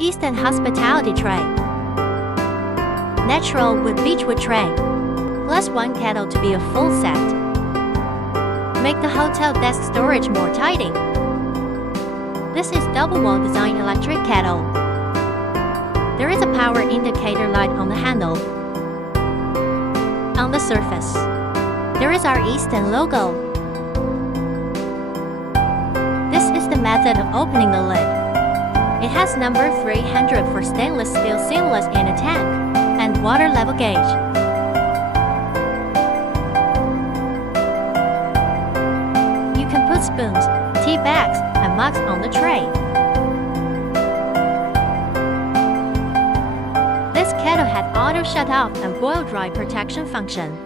EASTON Hospitality Tray. Natural wood beechwood tray. Plus 1 kettle to be a full set. Make the hotel desk storage more tidy. This is double wall design electric kettle. There is a power indicator light on the handle. On the surface, there is our EASTON logo. This is the method of opening the lid. It has number 300 for stainless steel seamless in a tank, and water level gauge. You can put spoons, tea bags, and mugs on the tray. This kettle had auto shut off and boil dry protection function.